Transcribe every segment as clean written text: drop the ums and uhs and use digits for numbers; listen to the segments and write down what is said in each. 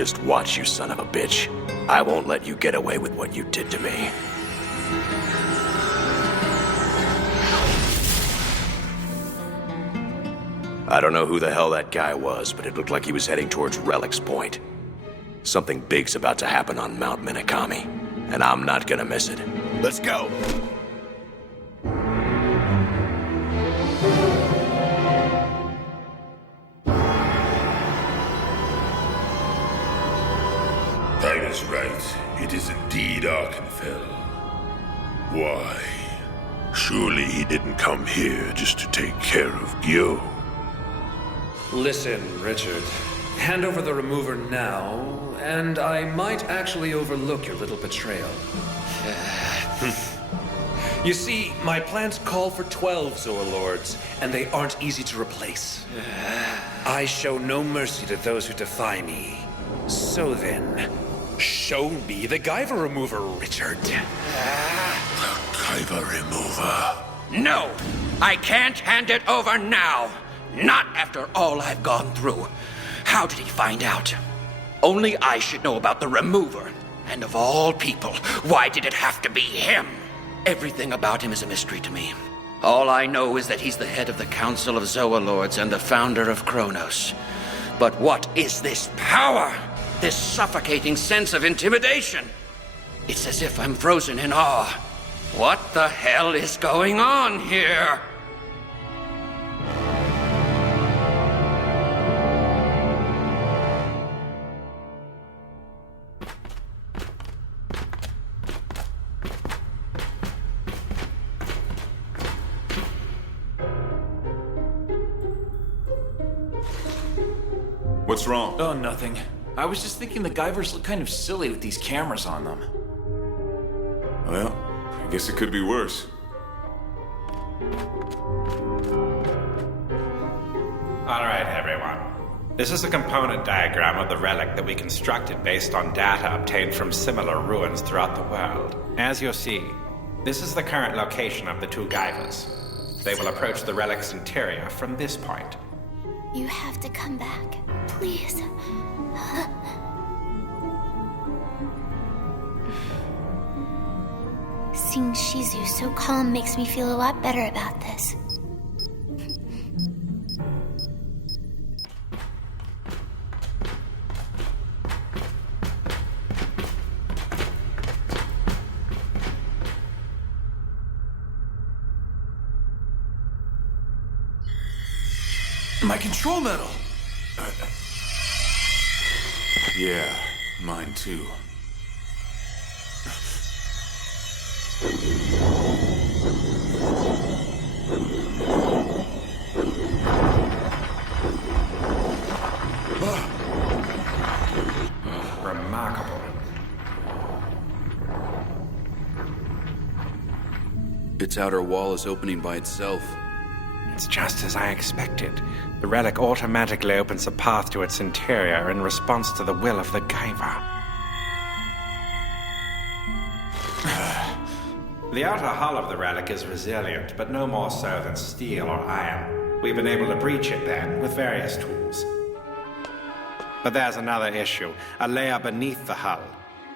Just watch, you son of a bitch. I won't let you get away with what you did to me. I don't know who the hell that guy was, but it looked like he was heading towards Relic's Point. Something big's about to happen on Mount Minakami, and I'm not gonna miss it. Let's go! That is right. It is indeed Archanfel. Why? Surely he didn't come here just to take care of Guyot. Listen, Richard. Hand over the remover now, and I might actually overlook your little betrayal. You see, my plans call for 12 Zoa Lords, and they aren't easy to replace. I show no mercy to those who defy me. So then, show me the Guyver remover, Richard. The Guyver remover. No! I can't hand it over now! Not after all I've gone through. How did he find out? Only I should know about the remover. And of all people, why did it have to be him? Everything about him is a mystery to me. All I know is that he's the head of the Council of Zoa Lords and the founder of Cronos. But what is this power? This suffocating sense of intimidation? It's as if I'm frozen in awe. What the hell is going on here? What's wrong? Oh, nothing. I was just thinking the Guyvers look kind of silly with these cameras on them. Well, I guess it could be worse. Alright, everyone. This is a component diagram of the relic that we constructed based on data obtained from similar ruins throughout the world. As you'll see, this is the current location of the two Guyvers. They will approach the relic's interior from this point. You have to come back, please. Seeing Shizu so calm makes me feel a lot better about this. My control medal! Yeah, mine too. Remarkable. Its outer wall is opening by itself. It's just as I expected. The relic automatically opens a path to its interior in response to the will of the Guyver. The outer hull of the relic is resilient, but no more so than steel or iron. We've been able to breach it then, with various tools. But there's another issue, a layer beneath the hull.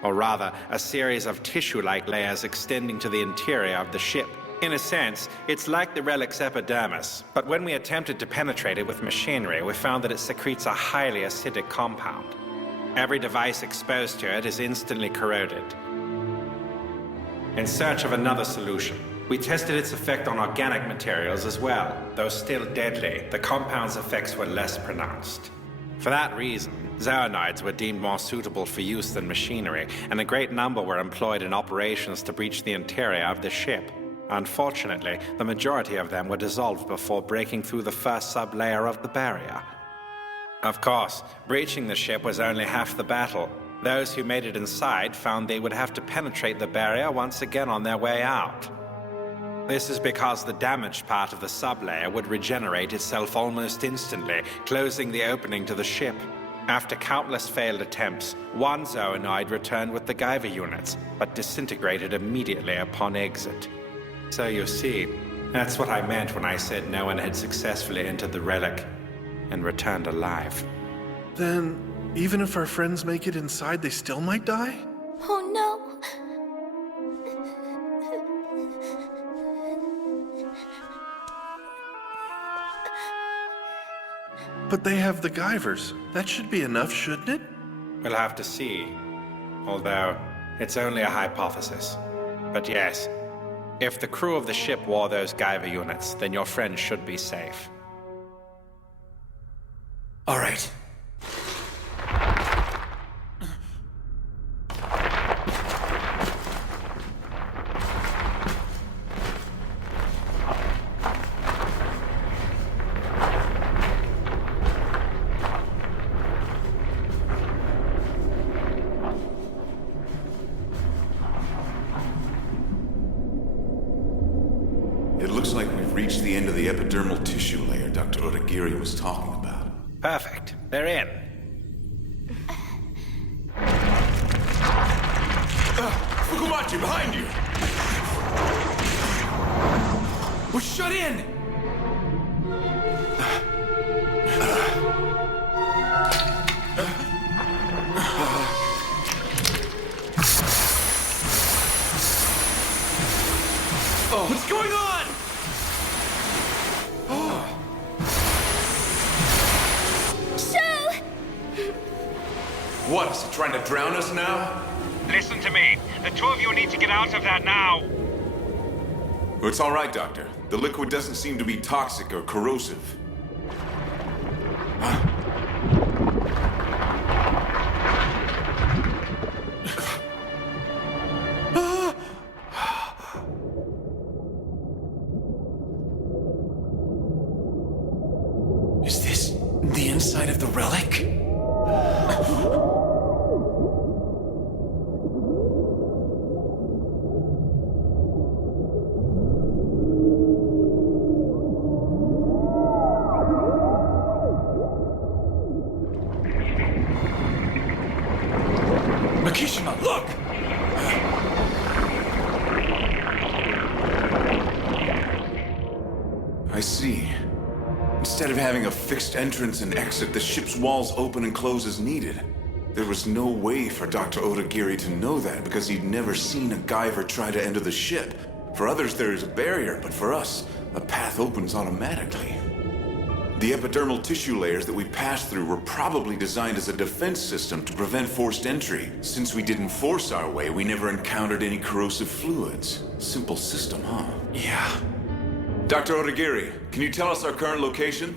Or rather, a series of tissue-like layers extending to the interior of the ship. In a sense, it's like the relic's epidermis, but when we attempted to penetrate it with machinery, we found that it secretes a highly acidic compound. Every device exposed to it is instantly corroded. In search of another solution, we tested its effect on organic materials as well. Though still deadly, the compound's effects were less pronounced. For that reason, zoonoids were deemed more suitable for use than machinery, and a great number were employed in operations to breach the interior of the ship. Unfortunately, the majority of them were dissolved before breaking through the first sub-layer of the barrier. Of course, breaching the ship was only half the battle. Those who made it inside found they would have to penetrate the barrier once again on their way out. This is because the damaged part of the sub-layer would regenerate itself almost instantly, closing the opening to the ship. After countless failed attempts, one zoonoid returned with the Guyver units, but disintegrated immediately upon exit. So you see, that's what I meant when I said no one had successfully entered the relic and returned alive. Then, Even if our friends make it inside, they still might die? Oh no. But they have the Guyvers. That should be enough, shouldn't it? We'll have to see. Although, it's only a hypothesis. But yes, if the crew of the ship wore those Guyver units, then your friends should be safe. All right. It looks like we've reached the end of the epidermal tissue layer Dr. Odagiri was talking about. Perfect. They're in. Fukumachi, behind you! We're shut in! What's going on? Sho! What, is it trying to drown us now? Listen to me. The two of you need to get out of that now. Well, it's all right, Doctor. The liquid doesn't seem to be toxic or corrosive. Is this the inside of the relic? Makishima, look! I see. Instead of having a fixed entrance and exit, the ship's walls open and close as needed. There was no way for Dr. Odagiri to know that because he'd never seen a Guyver try to enter the ship. For others, there is a barrier, but for us, a path opens automatically. The epidermal tissue layers that we passed through were probably designed as a defense system to prevent forced entry. Since we didn't force our way, we never encountered any corrosive fluids. Simple system, huh? Yeah. Dr. Odagiri, can you tell us our current location?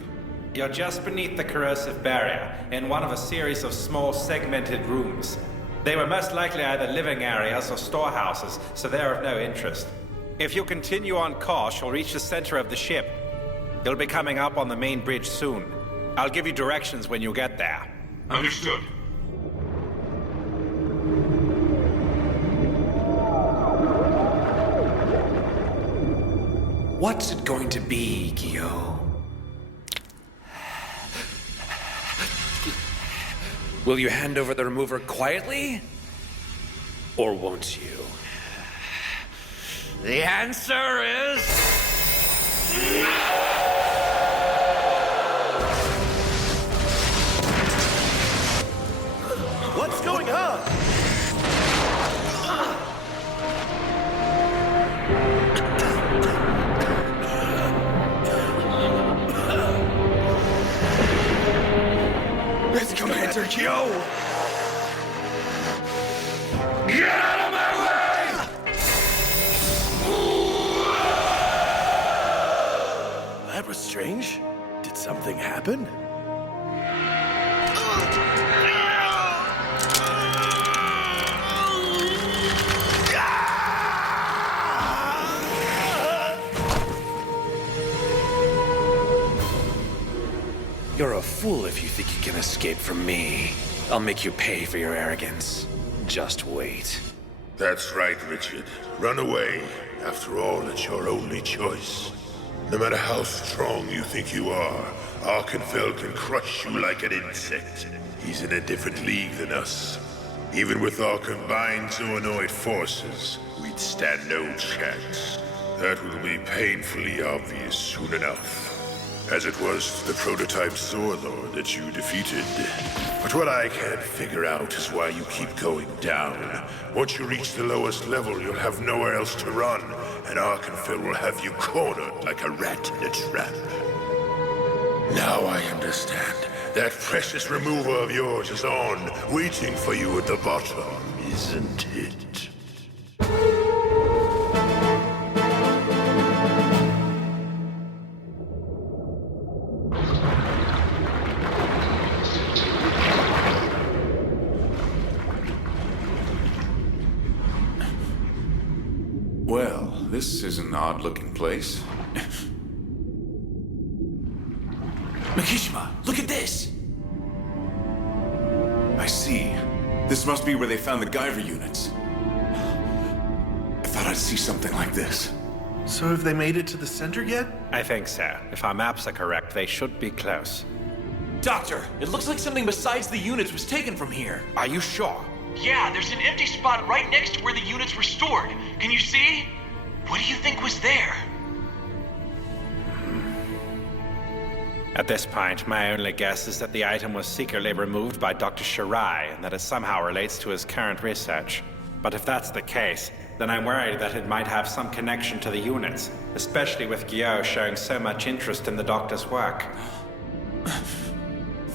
You're just beneath the corrosive barrier, in one of a series of small segmented rooms. They were most likely either living areas or storehouses, so they're of no interest. If you continue on course, you'll reach the center of the ship. You'll be coming up on the main bridge soon. I'll give you directions when you get there. Understood. What's it going to be, Guyot? Will you hand over the remover quietly? Or won't you? The answer is... What's going on? It's Commander Guyot! Get out of my way! That was strange. Did something happen? You're a fool if you think you can escape from me. I'll make you pay for your arrogance. Just wait. That's right, Richard. Run away. After all, it's your only choice. No matter how strong you think you are, Archanfel can crush you like an insect. He's in a different league than us. Even with our combined Zoonoid forces, we'd stand no chance. That will be painfully obvious soon enough. as it was the prototype Zorlord that you defeated. But what I can't figure out is why you keep going down. Once you reach the lowest level, you'll have nowhere else to run, and Archanfel will have you cornered like a rat in a trap. Now I understand. That precious remover of yours is on, waiting for you at the bottom, isn't it? Well, this is an odd-looking place. Makishima, look at this! I see. This must be where they found the Guyver units. I thought I'd see something like this. So have they made it to the center yet? I think so. If our maps are correct, they should be close. Doctor, it looks like something besides the units was taken from here. Are you sure? Yeah, there's an empty spot right next to where the units were stored. Can you see? What do you think was there? At this point, my only guess is that the item was secretly removed by Dr. Shirai and that it somehow relates to his current research. But if that's the case, then I'm worried that it might have some connection to the units, especially with Guyot showing so much interest in the Doctor's work.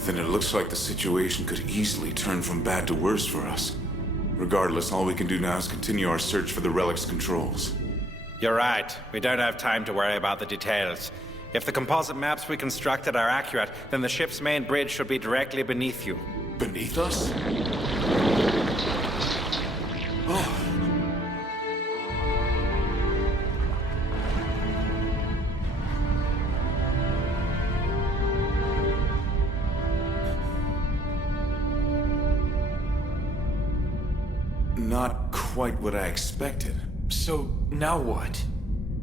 Then it looks like the situation could easily turn from bad to worse for us. Regardless, all we can do now is continue our search for the relic's controls. You're right. We don't have time to worry about the details. If the composite maps we constructed are accurate, then the ship's main bridge should be directly beneath you. Beneath us? Oh. Not quite what I expected. So, now what?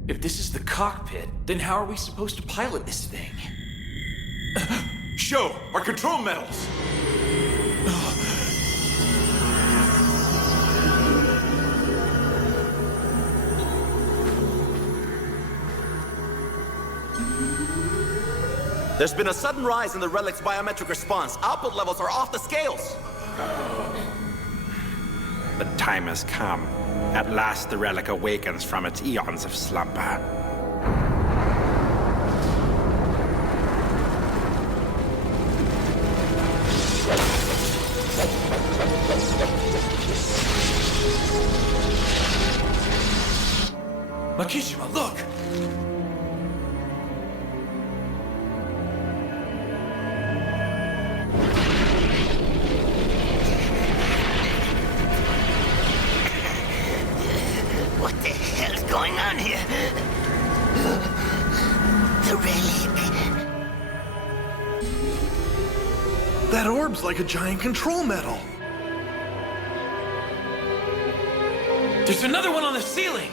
If this is the cockpit, then how are we supposed to pilot this thing? Sho! Our control medals! There's been a sudden rise in the relic's biometric response. Output levels are off the scales. The time has come. At last the relic awakens from its eons of slumber. Makishima, look! What the hell's going on here? The relic. That orb's like a giant control medal. There's another one on the ceiling!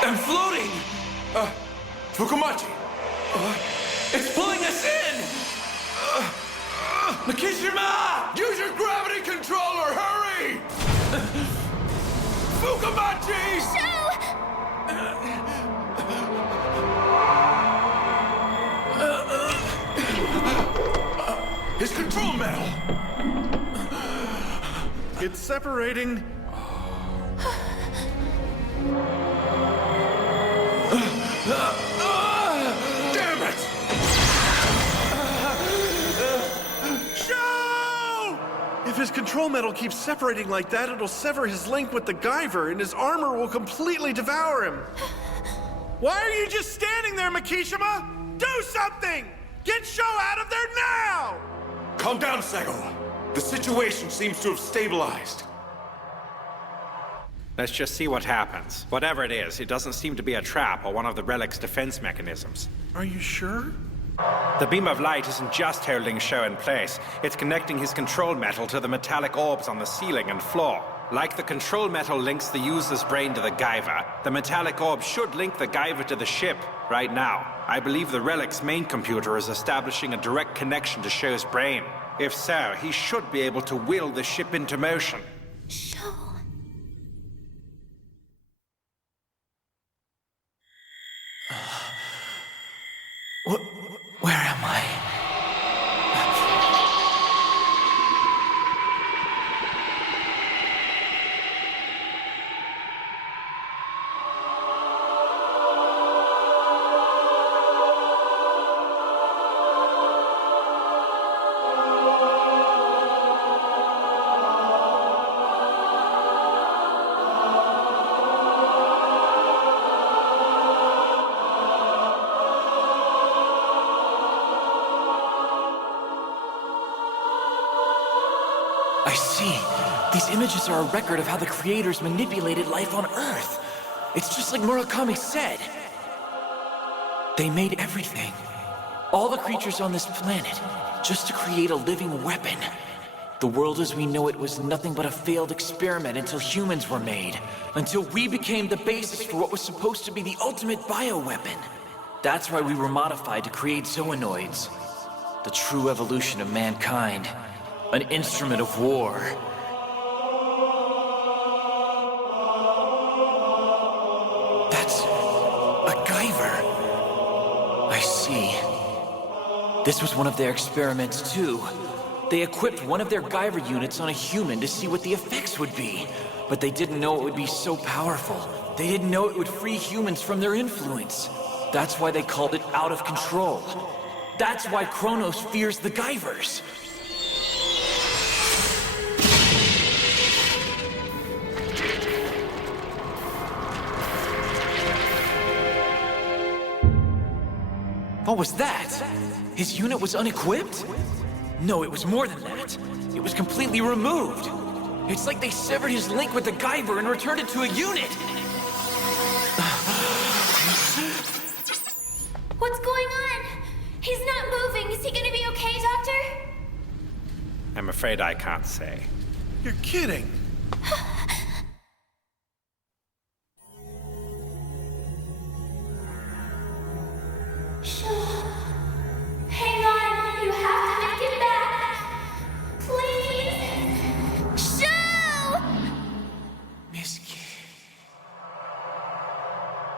I'm floating! Fukumachi! It's pulling us in! Makishima! Use your gravity controller! Hurry! Fukumachi! His control medal! It's separating. Damn it! Sho! If his control medal keeps separating like that, it'll sever his link with the Guyver, and his armor will completely devour him. Why are you just standing there, Makishima? Do something! Get Sho out of there now! Calm down, Sego. The situation seems to have stabilized. Let's just see what happens. Whatever it is, it doesn't seem to be a trap or one of the relic's defense mechanisms. Are you sure? The beam of light isn't just holding Sho in place. It's connecting his control metal to the metallic orbs on the ceiling and floor. Like the control metal links the user's brain to the Guyver, the metallic orb should link the Guyver to the ship right now. I believe the relic's main computer is establishing a direct connection to Sho's brain. If so, he should be able to will the ship into motion. Sho. Where am I? I see. These images are a record of how the creators manipulated life on Earth. It's just like Murakami said. They made everything. All the creatures on this planet, just to create a living weapon. The world as we know it was nothing but a failed experiment until humans were made. Until we became the basis for what was supposed to be the ultimate bioweapon. That's why we were modified to create zoonoids. The true evolution of mankind. An instrument of war. That's a Guyver. I see. This was one of their experiments too. They equipped one of their Guyver units on a human to see what the effects would be. But they didn't know it would be so powerful. They didn't know it would free humans from their influence. That's why they called it out of control. That's why Cronos fears the Guyvers. What was that? His unit was unequipped? No, it was more than that. It was completely removed. It's like they severed his link with the Guyver and returned it to a unit. What's going on? He's not moving. Is he gonna be okay, Doctor? I'm afraid I can't say. You're kidding. Hang on, you have to make it back. Please. Sho! Miski.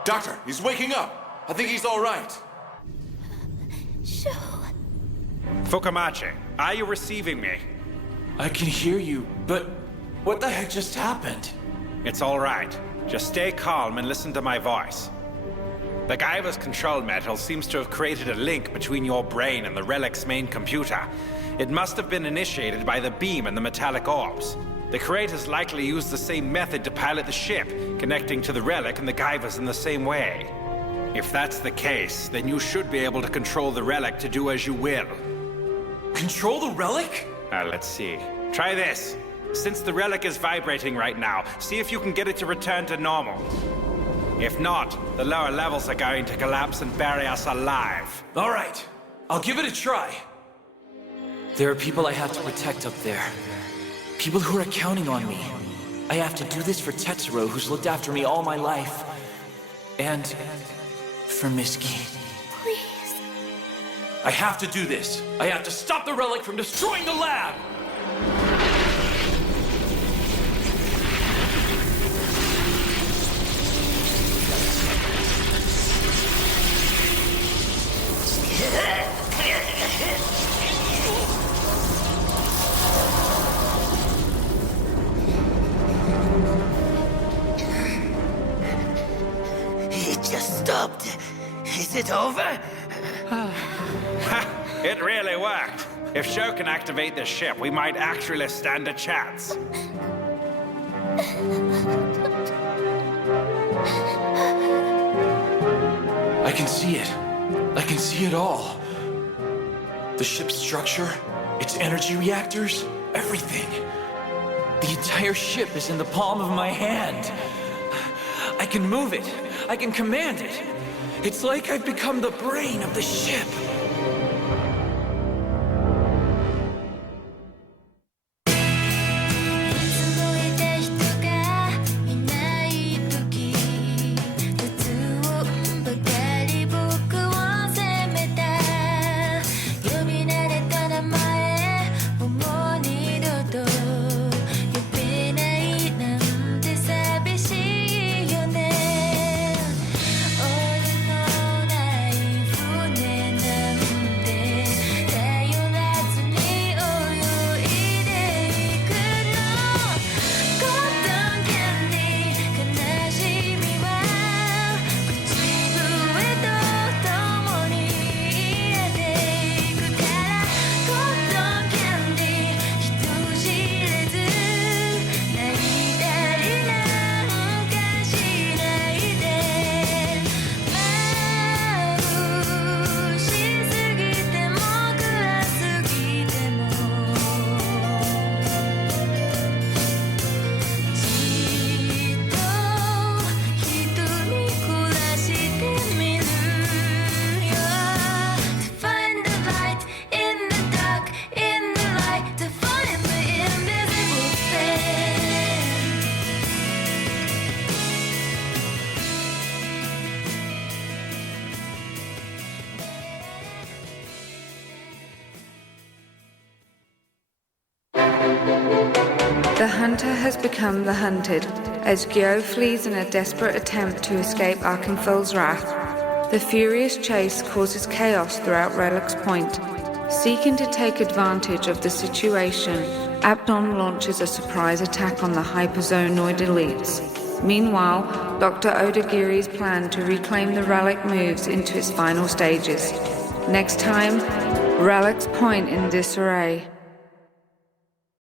Doctor, he's waking up. I think he's all right. Sho. Fukamachi, are you receiving me? I can hear you, but what the heck just happened? It's all right. Just stay calm and listen to my voice. The Guyver's control metal seems to have created a link between your brain and the relic's main computer. It must have been initiated by the beam and the metallic orbs. The creators likely used the same method to pilot the ship, connecting to the relic and the Guyvers in the same way. If that's the case, then you should be able to control the relic to do as you will. Control the relic? Let's see. Try this. Since the relic is vibrating right now, see if you can get it to return to normal. If not, the lower levels are going to collapse and bury us alive. All right, I'll give it a try. There are people I have to protect up there. People who are counting on me. I have to do this for Tetsuro, who's looked after me all my life. And for Miski. Please. I have to do this. I have to stop the relic from destroying the lab! It just stopped. Is it over? It really worked. If Sho can activate the ship, we might actually stand a chance. I can see it. I can see it all. The ship's structure, its energy reactors, everything. The entire ship is in the palm of my hand. I can move it. I can command it. It's like I've become the brain of the ship. Iつもりで一 The hunter has become the hunted, as Guyot flees in a desperate attempt to escape Archanfel's wrath. The furious chase causes chaos throughout Relic's Point. Seeking to take advantage of the situation, Abdon launches a surprise attack on the hyperzonoid elites. Meanwhile, Dr. Odagiri's plan to reclaim the relic moves into its final stages. Next time, Relic's Point in disarray.